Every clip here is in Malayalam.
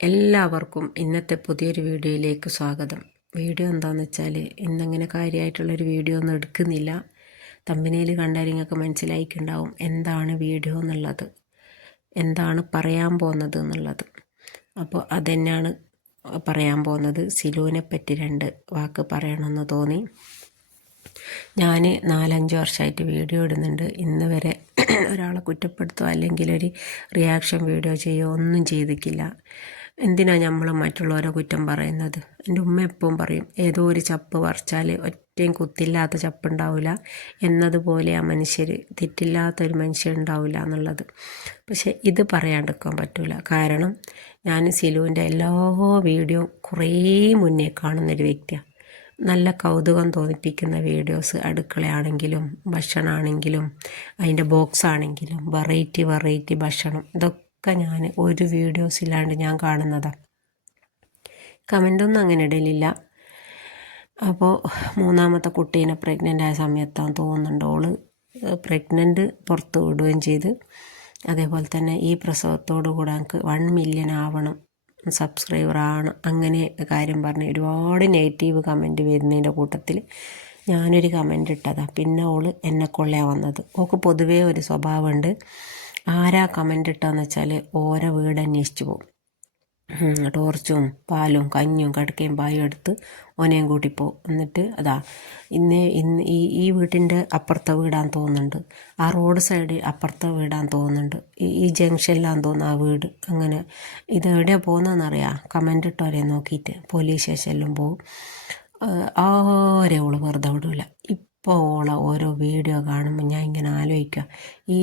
എല്ലാവർക്കും ഇന്നത്തെ പുതിയൊരു വീഡിയോയിലേക്ക് സ്വാഗതം. വീഡിയോ എന്താണെന്ന് വെച്ചാൽ ഇന്നങ്ങനെ കാര്യമായിട്ടുള്ളൊരു വീഡിയോ ഒന്നും എടുക്കുന്നില്ല. തമ്പനിയിൽ കണ്ടാൽ നിങ്ങൾക്ക് മനസ്സിലായിക്കുണ്ടാവും എന്താണ് വീഡിയോ എന്നുള്ളത്. എന്താണ് പറയാൻ പോകുന്നത് എന്നുള്ളത്. അപ്പോൾ അതെന്നാണ് പറയാൻ പോകുന്നത്. സിലുവിനെ പറ്റി രണ്ട് വാക്ക് പറയണമെന്ന് തോന്നി. ഞാൻ നാലഞ്ച് വർഷമായിട്ട് വീഡിയോ ഇടുന്നുണ്ട്. ഇന്ന് വരെ ഒരാളെ കുറ്റപ്പെടുത്തുക അല്ലെങ്കിൽ ഒരു റിയാക്ഷൻ വീഡിയോ ചെയ്യുകയോ ഒന്നും ചെയ്തിട്ടില്ല. എന്തിനാ നമ്മൾ മറ്റുള്ളവരെ കുറ്റം പറയുന്നത്? എന്റെ ഉമ്മ എപ്പോഴും പറയും ഏതോ ഒരു ചപ്പ് പറിച്ചാൽ ഒറ്റയും കുത്തില്ലാത്ത ചപ്പ് ഉണ്ടാവില്ല എന്നതുപോലെ ആ മനുഷ്യർ തെറ്റില്ലാത്ത ഒരു മനുഷ്യൻ ഉണ്ടാവില്ല എന്നുള്ളത്. പക്ഷെ ഇത് പറയാണ്ടിരിക്കാൻ പറ്റില്ല കാരണം ഞാൻ സിലുവിന്റെ എല്ലാ വീഡിയോ കുറേ മുന്നേ കാണുന്നൊരു വ്യക്തിയാണ് നല്ല കൗതുകം തോന്നിപ്പിക്കുന്ന വീഡിയോസ് അടുക്കളയാണെങ്കിലും ഭക്ഷണമാണെങ്കിലും അതിന്റെ ബോക്സ് ആണെങ്കിലും വെറൈറ്റി വെറൈറ്റി ഭക്ഷണം ഇതൊക്കെ ഞാൻ ഒരു വീഡിയോസ് വീഡിയോസില്ലാണ്ട് ഞാൻ കാണുന്നതാണ് കമന്റൊന്നും അങ്ങനെ ഇടലില്ല. അപ്പോൾ മൂന്നാമത്തെ കുട്ടീനെ പ്രഗ്നന്റ് ആയ സമയത്താണ് തോന്നുന്നുണ്ട്. ഓൾ പ്രഗ്നന്റ് പുറത്ത് വിടുകയും ചെയ്ത്. അതേപോലെ തന്നെ ഈ പ്രസവത്തോടു കൂടെ എനിക്ക് വൺ മില്യൺ ആവണം. സബ്സ്ക്രൈബർ ആണ്. അങ്ങനെ കാര്യം പറഞ്ഞ് ഒരുപാട് നെഗറ്റീവ് കമന്റ് വരുന്നതിന്റെ കൂട്ടത്തിൽ ഞാനൊരു കമന്റ് ഇട്ടതാണ് പിന്നെ ഓൾ എന്നെ കൊള്ളയാ വന്നത്. ഓക്ക് പൊതുവേ ഒരു സ്വഭാവമുണ്ട് ആരാ കമന്റ് ഇട്ടാന്ന് വെച്ചാൽ ഓരോ വീട് അന്വേഷിച്ചു പോകും. ടോർച്ചും പാലും കഞ്ഞും കടക്കയും പായും എടുത്ത് ഓനെയും പോകും എന്നിട്ട് അതാ ഇന്ന് ഇന്ന് ഈ ഈ വീട്ടിന്റെ അപ്പുറത്തെ വീടാന്ന് തോന്നുന്നുണ്ട്. ആ റോഡ് സൈഡ് അപ്പുറത്തെ വീടാന്ന് തോന്നുന്നുണ്ട്. ഈ ഈ ജംഗ്ഷനിലാന്ന് തോന്നുന്നു ആ വീട്. അങ്ങനെ ഇത് എവിടെയാണ് പോകുന്നതെന്നറിയാം? കമന്റ് ഇട്ടവരെ നോക്കിയിട്ട് പോലീസ് സ്റ്റേഷനിലും പോകും. ആരെ ഓൾ വെറുതെ വിടില്ല ഇപ്പോൾ ഓരോ വീഡിയോ കാണുമ്പോൾ ഞാൻ ഇങ്ങനെ ആലോചിക്കുക. ഈ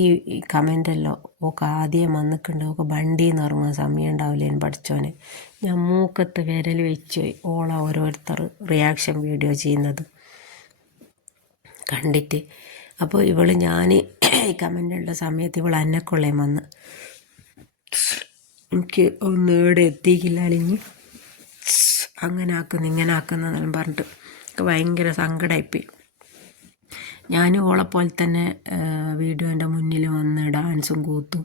കമന്റെല്ലോ ഓക്ക് ആദ്യം വന്നിട്ടുണ്ട്. ഓക്ക് ബണ്ടി എന്ന് ഇറങ്ങുന്ന സമയം ഉണ്ടാവില്ലേന് പഠിച്ചോനെ ഞാൻ മൂക്കത്ത് വിരൽ വെച്ച് ഓള ഓരോരുത്തർ റിയാക്ഷൻ വീഡിയോ ചെയ്യുന്നത് കണ്ടിട്ട്. അപ്പോൾ ഇവൾ ഞാൻ ഈ കമന്റുള്ള സമയത്ത് ഇവൾ അന്നക്കൊള്ളയും വന്ന് എനിക്ക് ഒന്ന് ഇവിടെ എത്തിക്കില്ല അല്ലെങ്കിൽ അങ്ങനെ ആക്കുന്നു ഇങ്ങനെ ആക്കുന്നതെന്നും പറഞ്ഞിട്ട് എനിക്ക് ഭയങ്കര സങ്കടമായിപ്പോയി. ഞാൻ ഓളെപ്പോലെ തന്നെ വീഡിയോന്റെ മുന്നിൽ വന്ന് ഡാൻസും കൂത്തും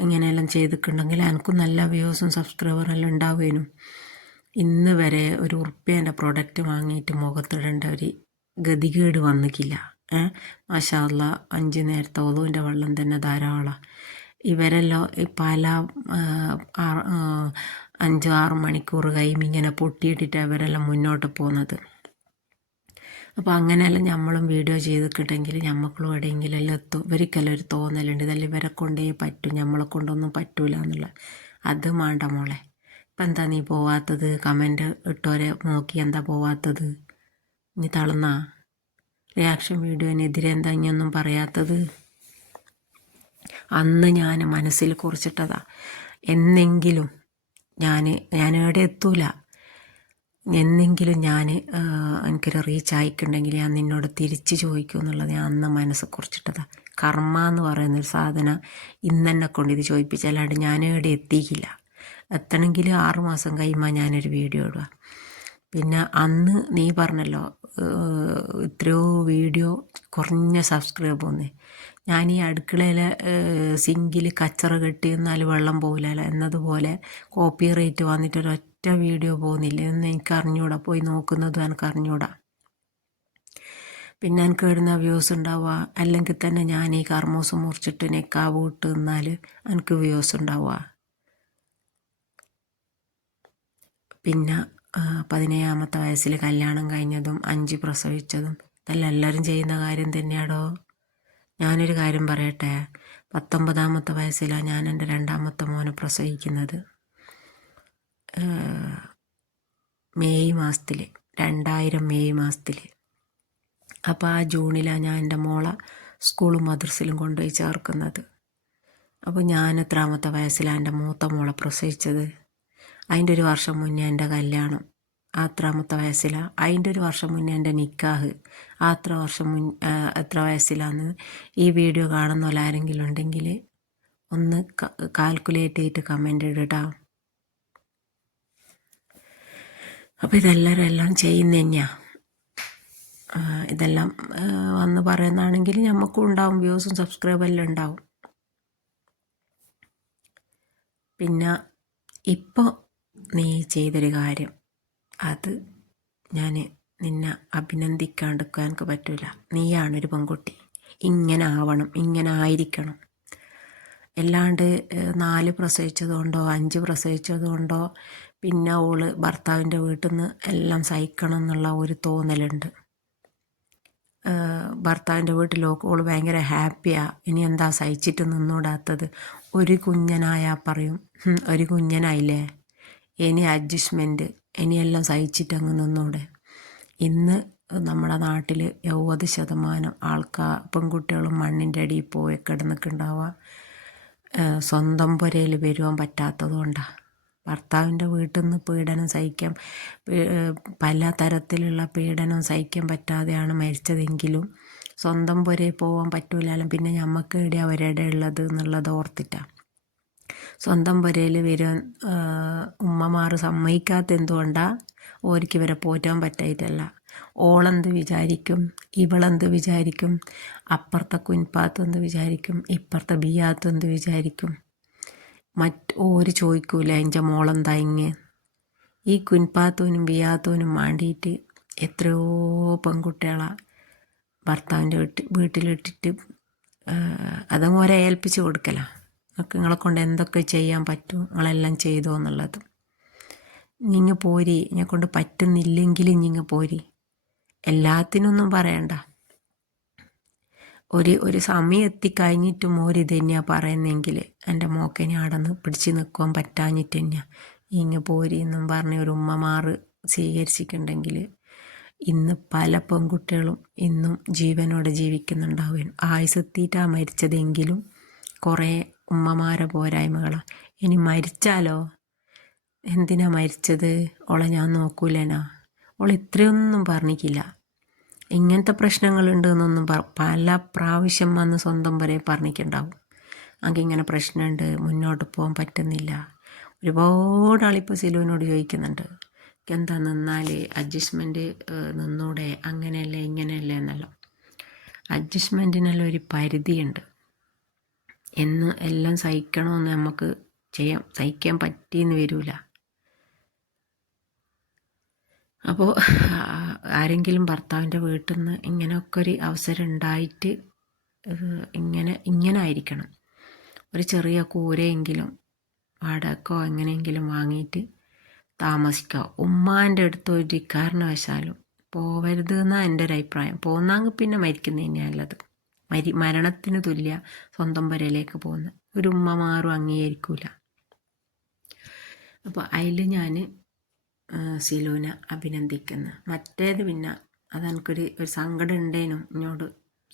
ഇങ്ങനെയെല്ലാം ചെയ്തിട്ടുണ്ടെങ്കിൽ എനിക്കും നല്ല വ്യൂസും സബ്സ്ക്രൈബറെല്ലാം ഉണ്ടാവേനും ഇന്ന് വരെ ഒരു ഉറുപ്പ്യേന്റെ പ്രോഡക്റ്റ് വാങ്ങിയിട്ട് മുഖത്തിടേണ്ട ഒരു ഗതികേട് വന്നിക്കില്ല ഏ മാഷാല്ല അഞ്ച് നേരത്തെ ഒതുവിന്റെ വെള്ളം തന്നെ ധാരാളം. ഇവരെല്ലാം പല അഞ്ച് ആറ് മണിക്കൂർ കഴിയുമ്പോൾ ഇങ്ങനെ പൊട്ടിയിട്ടിട്ട് അവരെല്ലാം മുന്നോട്ട് പോകുന്നത്. അപ്പോൾ അങ്ങനെയെല്ലാം നമ്മളും വീഡിയോ ചെയ്തിട്ടുണ്ടെങ്കിൽ നമ്മൾക്കും എവിടെയെങ്കിലും എല്ലാം എത്തും. ഇവർക്കെല്ലാം ഒരു തോന്നലുണ്ട്. ഇതെല്ലാം ഇവരെ കൊണ്ടേ പറ്റും. നമ്മളെ കൊണ്ടൊന്നും പറ്റൂല എന്നുള്ള. അത് വേണ്ട മോളെ. ഇപ്പം എന്താ നീ പോവാത്തത്? കമന്റ് ഇട്ടോരെ നോക്കി എന്താ പോവാത്തത്? നീ തളന്നാ റിയാക്ഷൻ വീഡിയോനെതിരെ എന്താ ഇനിയൊന്നും പറയാത്തത്? അന്ന് ഞാൻ മനസ്സിൽ കുറിച്ചിട്ടതാ. എന്നെങ്കിലും ഞാൻ ഞാൻ എവിടെ എത്തൂല? എന്നെങ്കിലും ഞാൻ എനിക്കൊരു റീച്ച് ആയിക്കുണ്ടെങ്കിൽ ഞാൻ നിന്നോട് തിരിച്ച് ചോദിക്കും എന്നുള്ളത് ഞാൻ അന്ന് മനസ്സ് കുറിച്ചിട്ടതാണ് കർമ്മ എന്ന് പറയുന്ന ഒരു സാധനം ഇന്നെന്നെ കൊണ്ട് ഇത് ചോദിപ്പിച്ചല്ലാണ്ട് ഞാൻ ഇവിടെ എത്തിയില്ല. എത്തണമെങ്കിൽ ആറുമാസം കഴിയുമ്പോൾ ഞാനൊരു വീഡിയോ ഇടുക പിന്നെ അന്ന് നീ പറഞ്ഞല്ലോ എത്രയോ വീഡിയോ കുറഞ്ഞ സബ്സ്ക്രൈബ് വന്നേ. ഞാൻ ഈ അടുക്കളയിൽ സിങ്കിൽ കച്ചറ കെട്ടി എന്നാൽ വെള്ളം പോകില്ല എന്നതുപോലെ കോപ്പി റേറ്റ് വന്നിട്ട് ഒരൊറ്റ വീഡിയോ പോകുന്നില്ല. എന്ന് എനിക്ക് അറിഞ്ഞൂടാ പോയി നോക്കുന്നതും എനിക്ക് അറിഞ്ഞൂടാ പിന്നെ എനിക്ക് ഇടുന്ന വ്യൂസ് ഉണ്ടാവുക. അല്ലെങ്കിൽ തന്നെ ഞാൻ ഈ കർമ്മൂസ് മുറിച്ചിട്ട് നെക്കാവ് ഇട്ട് നിന്നാൽ എനിക്ക് വ്യൂസ് ഉണ്ടാവുക. പിന്നെ പതിനേഴാമത്തെ വയസ്സിൽ കല്യാണം കഴിഞ്ഞതും അഞ്ച് പ്രസവിച്ചതും ഇതെല്ലാം എല്ലാവരും ചെയ്യുന്ന കാര്യം തന്നെയാടോ? ഞാനൊരു കാര്യം പറയട്ടെ? പത്തൊമ്പതാമത്തെ വയസ്സിലാണ് ഞാൻ എന്റെ രണ്ടാമത്തെ മോനെ പ്രസവിക്കുന്നത്. മെയ് മാസത്തിൽ രണ്ടായിരം മെയ് മാസത്തിൽ അപ്പോൾ ആ ജൂണിലാണ് ഞാൻ എന്റെ മോളെ സ്കൂളും മദ്രസിലും കൊണ്ടുപോയി ചേർക്കുന്നത്. അപ്പോൾ ഞാൻ എത്രാമത്തെ വയസ്സിലാണ് എന്റെ മൂത്ത മോളെ പ്രസവിച്ചത്? അതിന്റെ ഒരു വർഷം മുന്നേ എന്റെ കല്യാണം. ആ അത്രാമത്തെ വയസ്സിലാണ് അതിന്റെ ഒരു വർഷം മുന്നേ എന്റെ നിക്കാഹ്. അത്ര വർഷം മുൻ എത്ര വയസ്സിലാന്ന് ഈ വീഡിയോ കാണുന്ന ആരെങ്കിലും ഉണ്ടെങ്കിൽ ഒന്ന് കാൽക്കുലേറ്റ് ചെയ്തിട്ട് കമന്റ് ഇടട്ടാ. അപ്പോൾ ഇതെല്ലാവരും എല്ലാം ചെയ്യുന്ന തന്നെയാണ് ഇതെല്ലാം വന്ന് പറയുന്നതാണെങ്കിൽ നമുക്കും ഉണ്ടാവും വ്യൂസും സബ്സ്ക്രൈബെല്ലാം ഉണ്ടാവും. പിന്നെ ഇപ്പോൾ നീ ചെയ്തൊരു കാര്യം അത് ഞാൻ നിന്നെ അഭിനന്ദിക്കാണ്ടിരിക്കാൻ എനിക്ക് പറ്റില്ല നീയാണൊരു പെൺകുട്ടി. ഇങ്ങനെ ആവണം ഇങ്ങനെ ആയിരിക്കണം. അല്ലാണ്ട് നാല് പ്രസവിച്ചതുകൊണ്ടോ അഞ്ച് പ്രസവിച്ചതുകൊണ്ടോ പിന്നെ ഓൾ ഭർത്താവിന്റെ വീട്ടിൽ നിന്ന് എല്ലാം സഹിക്കണം എന്നുള്ള ഒരു തോന്നലുണ്ട്. ഭർത്താവിന്റെ വീട്ടിലൊക്കെ ഓൾ ഭയങ്കര ഹാപ്പിയാണ് ഇനി എന്താ സഹിച്ചിട്ട് നിന്നൂടാത്തത്? ഒരു കുഞ്ഞനായാൽ പറയും. ഒരു കുഞ്ഞനായില്ലേ? ഇനി അഡ്ജസ്റ്റ്മെന്റ് ഇനിയെല്ലാം സഹിച്ചിട്ട് അങ്ങ് നിന്നൂടെ. ഇന്ന് നമ്മുടെ നാട്ടിൽ എഴുപത് ശതമാനം ആൾക്കാർ പെൺകുട്ടികളും മണ്ണിന്റെ അടിയിൽ പോയി കിടന്നിട്ടുണ്ടാവുക സ്വന്തം പുരയിൽ വരുവാൻ പറ്റാത്തത് കൊണ്ടാണ് ഭർത്താവിന്റെ വീട്ടിൽ നിന്ന് പീഡനം സഹിക്കാൻ പല തരത്തിലുള്ള പീഡനം സഹിക്കാൻ പറ്റാതെയാണ് മരിച്ചതെങ്കിലും സ്വന്തം പുരയിൽ പോകാൻ പറ്റൂലാലും പിന്നെ ഞമ്മക്ക് എവിടെയാണ് അവരുടെ ഉള്ളത് എന്നുള്ളത് ഓർത്തിട്ടാണ് സ്വന്തം പുരയിൽ വരുവാൻ ഉമ്മമാർ സമ്മതിക്കാത്ത എന്തുകൊണ്ടാണ് ഓർക്ക് ഇവരെ പോറ്റാൻ പറ്റായിട്ടല്ല. ഓളെന്ത് വിചാരിക്കും? ഇവളെന്ത് വിചാരിക്കും? അപ്പുറത്തെ കുൻപാത്തെന്ത് വിചാരിക്കും? ഇപ്പുറത്തെ ബിയാത്ത് എന്ത് വിചാരിക്കും? മറ്റ് ഓര് ചോദിക്കൂല എന്റെ മോളെന്താ ഇങ്ങ്? ഈ കുൻപാത്തോനും ബിയാത്തോനും വേണ്ടിയിട്ട് എത്രയോ പെൺകുട്ടികളാണ് ഭർത്താവിന്റെ വീട്ടിൽ വീട്ടിലിട്ടിട്ട് അതങ്ങ് ഓരെ ഏൽപ്പിച്ച് നിങ്ങളെ കൊണ്ട് എന്തൊക്കെ ചെയ്യാൻ പറ്റും? നിങ്ങളെല്ലാം ചെയ്തോ എന്നുള്ളത്. നിങ്ങൾ പോരി. എന്നെ കൊണ്ട് പറ്റുന്നില്ലെങ്കിലും നിങ്ങൾ പോരി. എല്ലാത്തിനൊന്നും പറയണ്ട. ഒരു ഒരു സമയം എത്തിക്കഴിഞ്ഞിട്ടും ഓര് തന്നെയാണ് പറയുന്നെങ്കിൽ എന്റെ മോക്കനെ അടന്ന് പിടിച്ച് നിൽക്കുവാൻ പറ്റാഞ്ഞിട്ട് തന്നെയാണ് ഇങ്ങ് പോരി എന്നും പറഞ്ഞ ഒരു ഉമ്മമാർ സ്വീകരിച്ചിട്ടുണ്ടെങ്കിൽ ഇന്ന് പല പെൺകുട്ടികളും ഇന്നും ജീവനോടെ ജീവിക്കുന്നുണ്ടാവുകയും ആയുസെത്തിയിട്ടാണ് മരിച്ചതെങ്കിലും കുറേ ഉമ്മമാരെ പോരായ്മകളാണ് ഇനി മരിച്ചാലോ? എന്തിനാ മരിച്ചത്? ഓളെ ഞാൻ നോക്കൂലനാ ഓൾ ഇത്രയൊന്നും പറഞ്ഞിക്കില്ല. ഇങ്ങനത്തെ പ്രശ്നങ്ങളുണ്ട് എന്നൊന്നും പല പ്രാവശ്യം വന്ന് സ്വന്തം വരെ പറഞ്ഞിട്ടുണ്ടാവും. അങ്ങനെ ഇങ്ങനെ പ്രശ്നമുണ്ട് മുന്നോട്ട് പോകാൻ പറ്റുന്നില്ല. ഒരുപാട് ആളിപ്പോൾ സിലുവിനോട് ചോദിക്കുന്നുണ്ട്. എന്താ നിന്നാൽ അഡ്ജസ്റ്റ്മെന്റ് നിന്നൂടെ? അങ്ങനെയല്ലേ ഇങ്ങനെയല്ലേ? എന്നല്ലോ. അഡ്ജസ്റ്റ്മെന്റിനെല്ലാം ഒരു പരിധിയുണ്ട്. എന്ന് എല്ലാം സഹിക്കണമെന്ന് നമുക്ക് ചെയ്യാം സഹിക്കാൻ പറ്റിയെന്ന് വരില്ല അപ്പോൾ ആരെങ്കിലും ഭർത്താവിന്റെ വീട്ടിൽ നിന്ന് ഇങ്ങനെയൊക്കെ ഒരു അവസരം ഉണ്ടായിട്ട് ഇങ്ങനെ ഇങ്ങനെ ആയിരിക്കണം ഒരു ചെറിയ കൂരയെങ്കിലും വാടകക്കോ എങ്ങനെയെങ്കിലും വാങ്ങിയിട്ട് താമസിക്കുക ഉമ്മാന്റെ അടുത്ത് ഒരു കാരണവശാലും പോവരുത് എന്നാണ് എന്റെ ഒരു അഭിപ്രായം. പോന്നാങ്കിൽ പിന്നെ മരിക്കുന്നത് നല്ലത്. മരി മരണത്തിന് തുല്യ സ്വന്തം വരയിലേക്ക് പോകുന്ന ഒരു ഉമ്മ മാറും അംഗീകരിക്കൂല. അപ്പോൾ അതിൽ ഞാൻ സിലൂന അഭിനന്ദിക്കുന്നു. മറ്റേത് പിന്നെ അതെനിക്കൊരു ഒരു സങ്കടം ഉണ്ടേനും എന്നോട്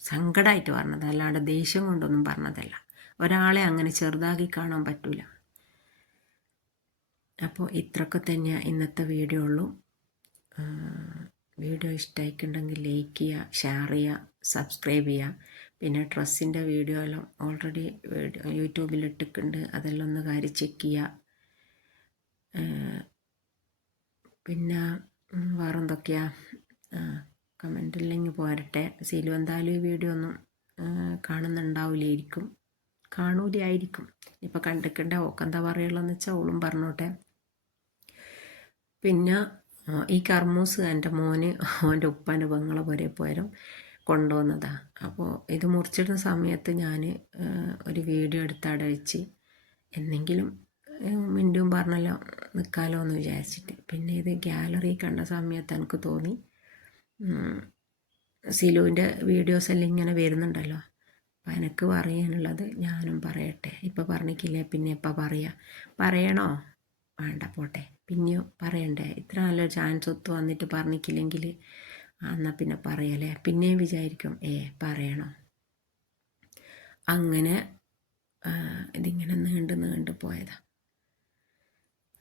സങ്കടമായിട്ട് പറഞ്ഞത് അല്ലാണ്ട് ദേഷ്യം കൊണ്ടൊന്നും പറഞ്ഞതല്ല. ഒരാളെ അങ്ങനെ ചെറുതാക്കി കാണാൻ പറ്റില്ല അപ്പോൾ ഇത്രയൊക്കെ തന്നെയാണ് ഇന്നത്തെ വീഡിയോ ഉള്ളൂ. വീഡിയോ ഇഷ്ടമായിട്ടുണ്ടെങ്കിൽ ലൈക്ക് ചെയ്യുക ഷെയർ ചെയ്യുക സബ്സ്ക്രൈബ് ചെയ്യുക. പിന്നെ ഡ്രസ്സിന്റെ വീഡിയോ എല്ലാം ഓൾറെഡി യൂട്യൂബിൽ ഇട്ടിട്ടുണ്ട്. അതെല്ലാം ഒന്ന് കാര്യം ചെക്ക് ചെയ്യുക. പിന്നെ വേറെന്തൊക്കെയാ? കമന്റില്ലെങ്കിൽ പോരട്ടെ. സീലു എന്തായാലും ഈ വീഡിയോ ഒന്നും കാണുന്നുണ്ടാവില്ലായിരിക്കും കാണൂലായിരിക്കും. ഇപ്പം കണ്ടിക്കണ്ട ഓക്കെന്താ പറയുള്ളതെന്ന് വെച്ചാൽ ഓളും പറഞ്ഞോട്ടെ. പിന്നെ ഈ കർമ്മൂസ് എന്റെ മോന് അവന്റെ ഉപ്പാന്റെ പെങ്ങളെ പോലെ പോയാലും കൊണ്ടുവന്നതാണ് അപ്പോൾ ഇത് മുറിച്ചിടുന്ന സമയത്ത് ഞാൻ ഒരു വീഡിയോ എടുത്ത് അടയിച്ച് എന്നെങ്കിലും മിണ്ടും പറഞ്ഞല്ലോ നിൽക്കാമല്ലോ എന്ന് വിചാരിച്ചിട്ട്. പിന്നെ ഇത് ഗ്യാലറി കണ്ട സമയത്ത് എനിക്ക് തോന്നി സിലുവിന്റെ വീഡിയോസ് എല്ലാം ഇങ്ങനെ വരുന്നുണ്ടല്ലോ. അപ്പം എനിക്ക് പറയാനുള്ളത് ഞാനും പറയട്ടെ. ഇപ്പം പറഞ്ഞിക്കില്ലേ പിന്നെ ഇപ്പം പറയാം. പറയണോ? വേണ്ട പോട്ടെ. പിന്നെയോ പറയണ്ടേ. ഇത്ര നല്ലൊരു ചാൻസ് ഒത്തു വന്നിട്ട് പറഞ്ഞിക്കില്ലെങ്കിൽ എന്നാൽ പിന്നെ പറയല്ലേ പിന്നെയും വിചാരിക്കും ഏ പറയണോ? അങ്ങനെ ഇതിങ്ങനെ നീണ്ട് നീണ്ട് പോയതാ.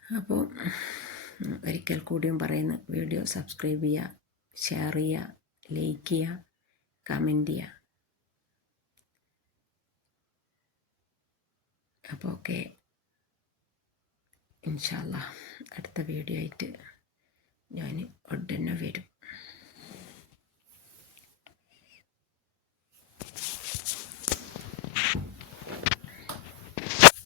അപ്പോൾ ഒരിക്കൽ കൂടിയും പറയുന്ന വീഡിയോ സബ്സ്ക്രൈബ് ചെയ്യുക ഷെയർ ചെയ്യുക ലൈക്ക് ചെയ്യുക കമന്റ് ചെയ്യുക അപ്പോൾ ഓക്കെ. ഇൻഷാല്ല അടുത്ത വീഡിയോ ആയിട്ട് ഞാൻ ഉടനെ വരും.